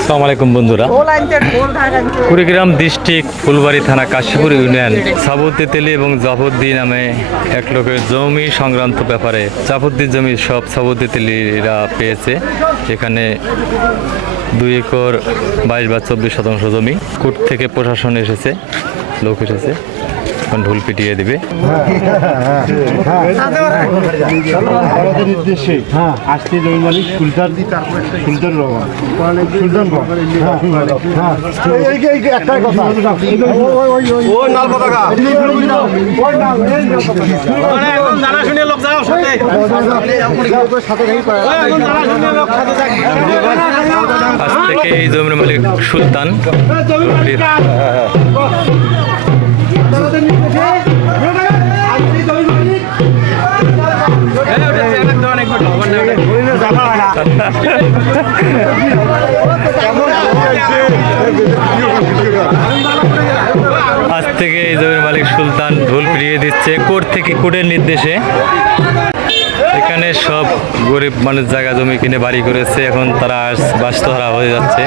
আসসালামু আলাইকুম বন্ধুরা। কুড়িগ্রাম ডিস্ট্রিক্ট ফুলবাড়ি থানা কাশীপুর ইউনিয়ন সাবুদ্দিতেলি এবং জাফরদ্দি নামে এক লোকের জমি সংক্রান্ত ব্যাপারে জাফরদ্দির জমি সব সাবুদ্দিতেলিরা পেয়েছে। এখানে 2 একর 22 বা 24 শতাংশ জমি। কোর্ট থেকে প্রশাসন এসেছে, লোক এসেছে, এখন ঢোল পিটিয়ে দিবে। নির্দেশে আসছে জমি মালিক সুলতান রহমান একটাই কথা আজ থেকে এই জমির মালিক সুলতান। আজ থেকে এই জমির মালিক সুলতান ঢোল পিটিয়ে দিচ্ছে কোর্ট থেকে, কোর্টের নির্দেশে। এখানে সব গরিব মানুষ জায়গা জমি কিনে বাড়ি করেছে, এখন তারা বাস্তহারা হয়ে যাচ্ছে।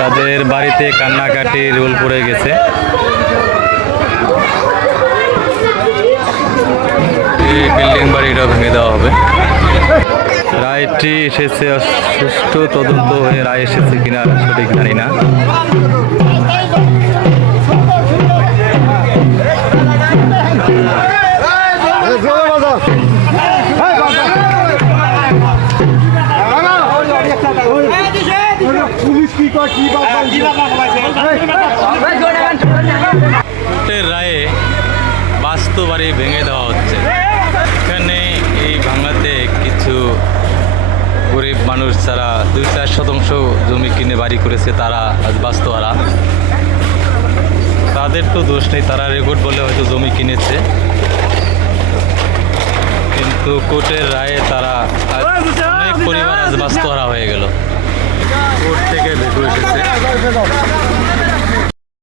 তাদের বাড়িতে কান্নাকাটি রোল পড়ে গেছে। এই বিল্ডিং বাড়িটা ভেঙে দেওয়া হবে। রায়টি এসেছে, সুষ্ঠু তদন্ত হয়ে রায় এসেছে কিনা সঠিক জানি না। কোর্টের রায়ে বাস্তু বাড়ি ভেঙে দেওয়া হচ্ছে। এখানে এই ভাঙাতে কিছু গরিব মানুষ যারা 2-4 শতাংশ জমি কিনে বাড়ি করেছে, তারা আজ বাস্তহারা। তাদের তো দোষ নেই, তারা রেকর্ড বলে হয়তো জমি কিনেছে, কিন্তু কোর্টের রায়ে তারা অনেক পরিবার আজ বাস্তহারা হয়ে গেল।